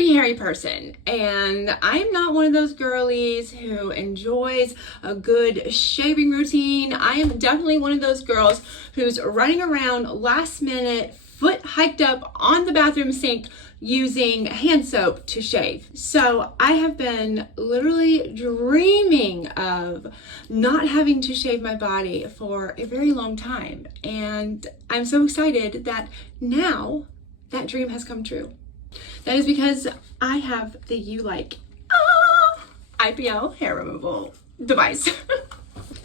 pretty hairy person, and I'm not one of those girlies who enjoys a good shaving routine. I am definitely one of those girls who's running around last minute, foot hiked up on the bathroom sink using hand soap to shave. So I have been literally dreaming of not having to shave my body for a very long time. And I'm so excited that now that dream has come true. That is because I have the ULIKE IPL hair removal device.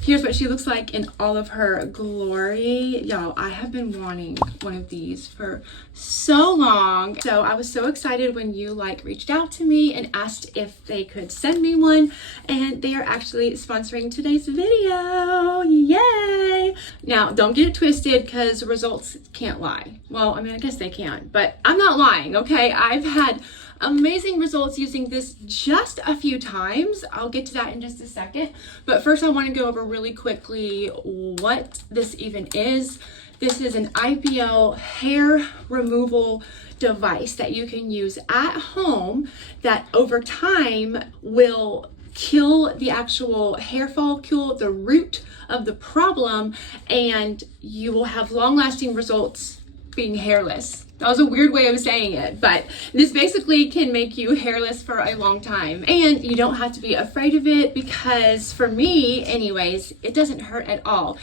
Here's what she looks like in all of her glory. Y'all, I have been wanting one of these for so long. So I was so excited when ULIKE reached out to me and asked if they could send me one. And they are actually sponsoring today's video. Yay! Now, don't get it twisted because results can't lie. Well, I mean, I guess they can, but I'm not lying, okay? I've had amazing results using this just a few times. I'll get to that in just a second. But first I want to go over really quickly what this even is. This is an IPL hair removal device that you can use at home that over time will kill the actual hair follicle, the root of the problem, and you will have long-lasting results being hairless. That was a weird way of saying it, but this basically can make you hairless for a long time. And you don't have to be afraid of it because for me, anyways, it doesn't hurt at all.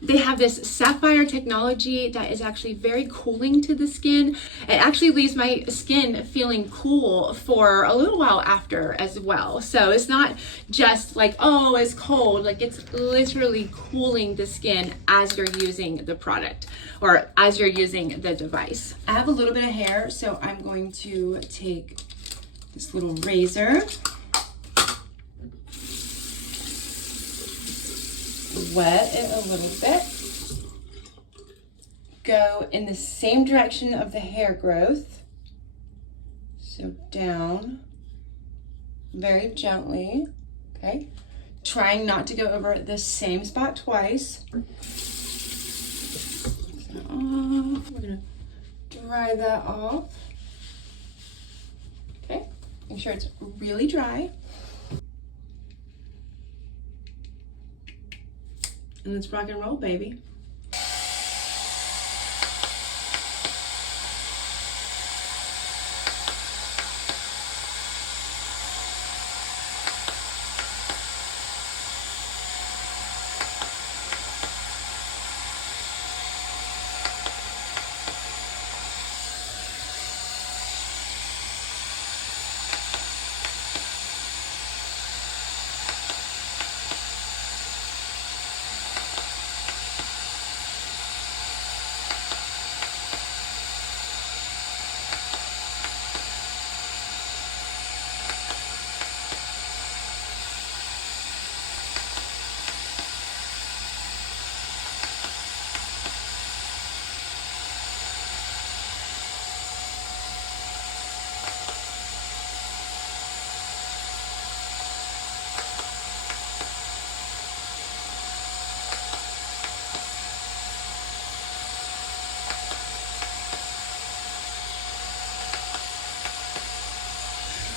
They have this sapphire technology that is actually very cooling to the skin. It actually leaves my skin feeling cool for a little while after as well. So it's not just like, oh, it's cold. Like it's literally cooling the skin as you're using the product or as you're using the device. I have a little bit of hair, so I'm going to take this little razor, wet it a little bit, go in the same direction of the hair growth, so down very gently, okay, trying not to go over the same spot twice. So, we're gonna dry that off, okay, make sure it's really dry. And let's rock and roll, baby.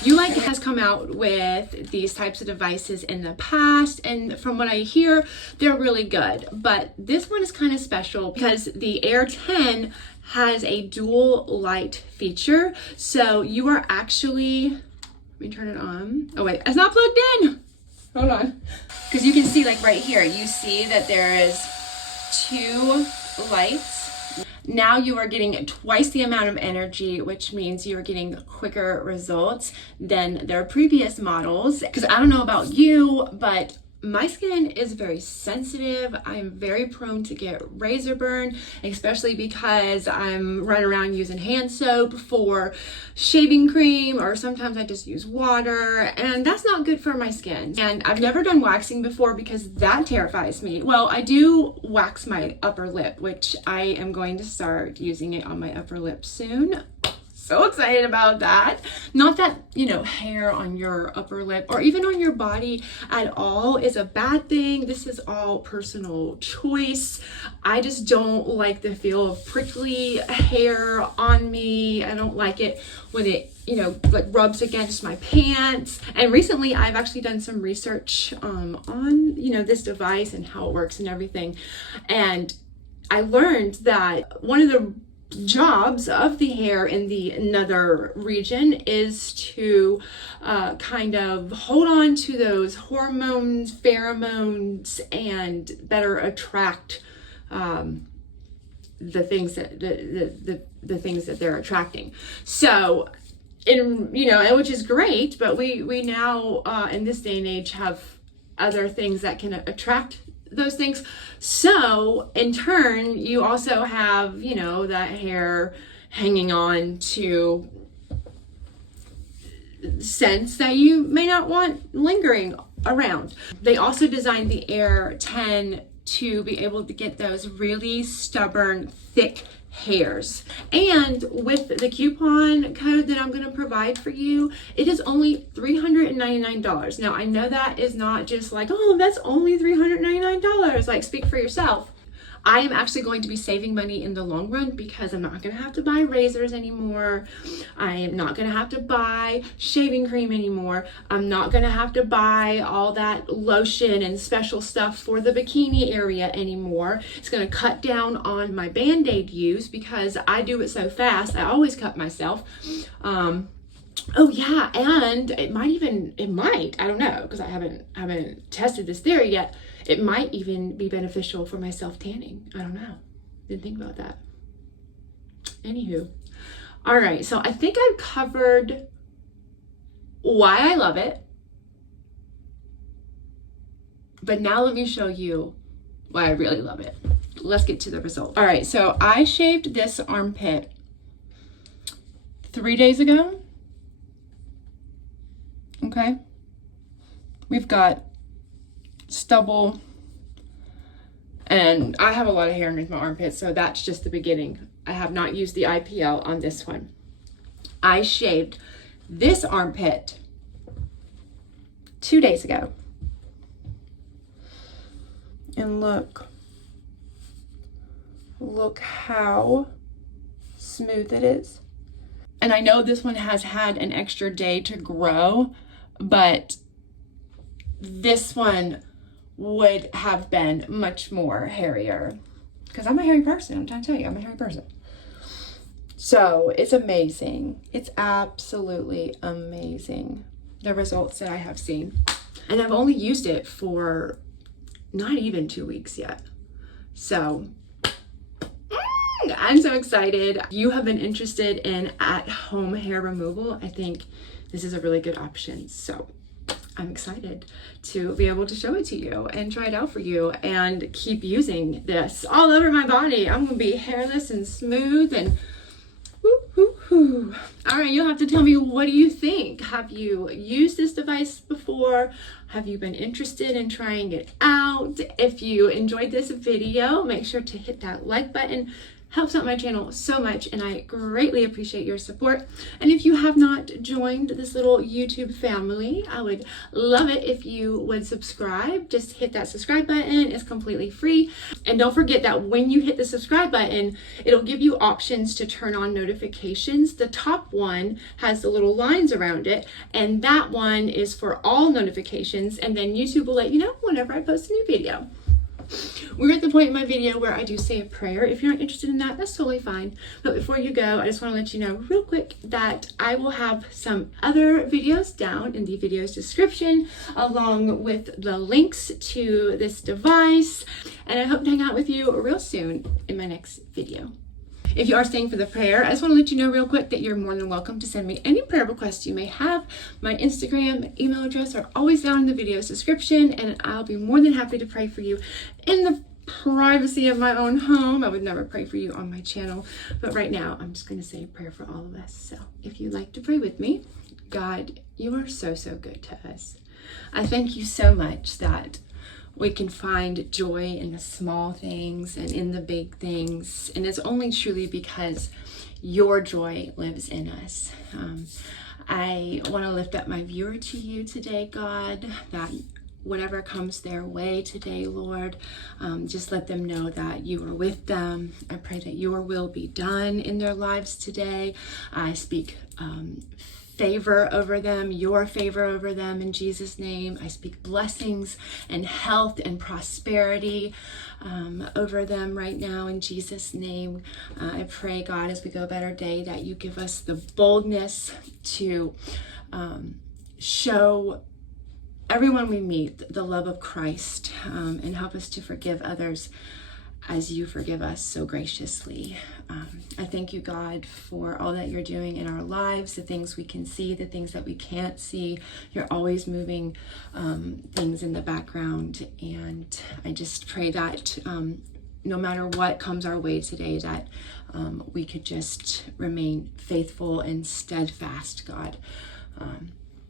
ULIKE has come out with these types of devices in the past, and from what I hear, they're really good. But this one is kind of special because the Air10 has a dual light feature. So you are actually, let me turn it on. Oh wait, it's not plugged in. Hold on. Because you can see like right here, you see that there is 2 lights. Now you are getting twice the amount of energy, which means you're getting quicker results than their previous models. Because I don't know about you, but my skin is very sensitive. I'm very prone to get razor burn, especially because I'm running around using hand soap for shaving cream, or sometimes I just use water, and that's not good for my skin. And I've never done waxing before because that terrifies me. Well, I do wax my upper lip, which I am going to start using it on my upper lip soon. So excited about that. Not that, you know, hair on your upper lip or even on your body at all is a bad thing. This is all personal choice. I just don't like the feel of prickly hair on me. I don't like it when it like rubs against my pants. And recently I've actually done some research on, this device and how it works and everything. And I learned that one of the jobs of the hair in the nether region is to kind of hold on to those hormones, pheromones, and better attract the things that the things that they're attracting. So, which is great, but we now in this day and age have other things that can attract those things. So in turn, you also have, that hair hanging on to scents that you may not want lingering around. They also designed the Air10 to be able to get those really stubborn, thick hairs. And with the coupon code that I'm going to provide for you, it is only $399. Now, I know that is not just like, oh, that's only $399. Like, speak for yourself. I am actually going to be saving money in the long run because I'm not going to have to buy razors anymore. I am not going to have to buy shaving cream anymore. I'm not going to have to buy all that lotion and special stuff for the bikini area anymore. It's going to cut down on my Band-Aid use because I do it so fast. I always cut myself. Oh yeah, and it might, I don't know, because I haven't tested this theory yet. It might even be beneficial for my self-tanning. I don't know. Didn't think about that. Anywho. All right, so I think I've covered why I love it. But now let me show you why I really love it. Let's get to the result. All right, so I shaved this armpit 3 days ago. Okay. We've got stubble, and I have a lot of hair underneath my armpits, so that's just the beginning. I have not used the IPL on this one. I shaved this armpit 2 days ago, and look how smooth it is. And I know this one has had an extra day to grow, but this one would have been much more hairier because I'm a hairy person. I'm trying to tell you, I'm a hairy person. So it's amazing. It's absolutely amazing, the results that I have seen. And I've only used it for not even 2 weeks yet. So I'm so excited. You have been interested in at-home hair removal. I think this is a really good option. So I'm excited to be able to show it to you and try it out for you and keep using this all over my body. I'm gonna be hairless and smooth and woo. All right, you'll have to tell me, what do you think? Have you used this device before? Have you been interested in trying it out? If you enjoyed this video, make sure to hit that like button. Helps out my channel so much, and I greatly appreciate your support. And if you have not joined this little YouTube family, I would love it if you would subscribe. Just hit that subscribe button. It's completely free. And don't forget that when you hit the subscribe button, it'll give you options to turn on notifications. The top one has the little lines around it, and that one is for all notifications, and then YouTube will let you know whenever I post a new video. We're at the point in my video where I do say a prayer. If you're not interested in that, that's totally fine. But before you go, I just want to let you know real quick that I will have some other videos down in the video's description, along with the links to this device. And I hope to hang out with you real soon in my next video. If you are staying for the prayer, I just want to let you know real quick that you're more than welcome to send me any prayer requests you may have. My Instagram, email address are always down in the video's description, and I'll be more than happy to pray for you in the privacy of my own home. I would never pray for you on my channel, but right now I'm just going to say a prayer for all of us. So if you'd like to pray with me, God, you are so good to us. I thank you so much that we can find joy in the small things and in the big things. And it's only truly because your joy lives in us. I want to lift up my viewer to you today, God, that whatever comes their way today, Lord. Just let them know that you are with them. I pray that your will be done in their lives today. I speak favor over them, your favor over them in Jesus' name. I speak blessings and health and prosperity over them right now in Jesus' name. I pray, God, as we go about our day, that you give us the boldness to show everyone we meet the love of Christ, and help us to forgive others as you forgive us so graciously. I thank you, God, for all that you're doing in our lives, the things we can see, the things that we can't see. You're always moving things in the background. And I just pray that no matter what comes our way today, that we could just remain faithful and steadfast, God.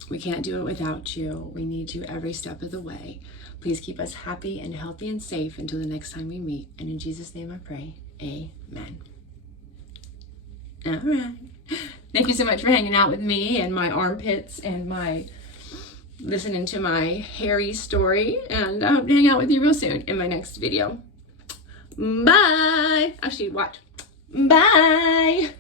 We can't do it without you. We need you every step of the way. Please keep us happy and healthy and safe until the next time we meet. And in Jesus' name I pray, amen. All right. Thank you so much for hanging out with me and my armpits and my listening to my hairy story. And I hope to hang out with you real soon in my next video. Bye. Actually, watch. Bye.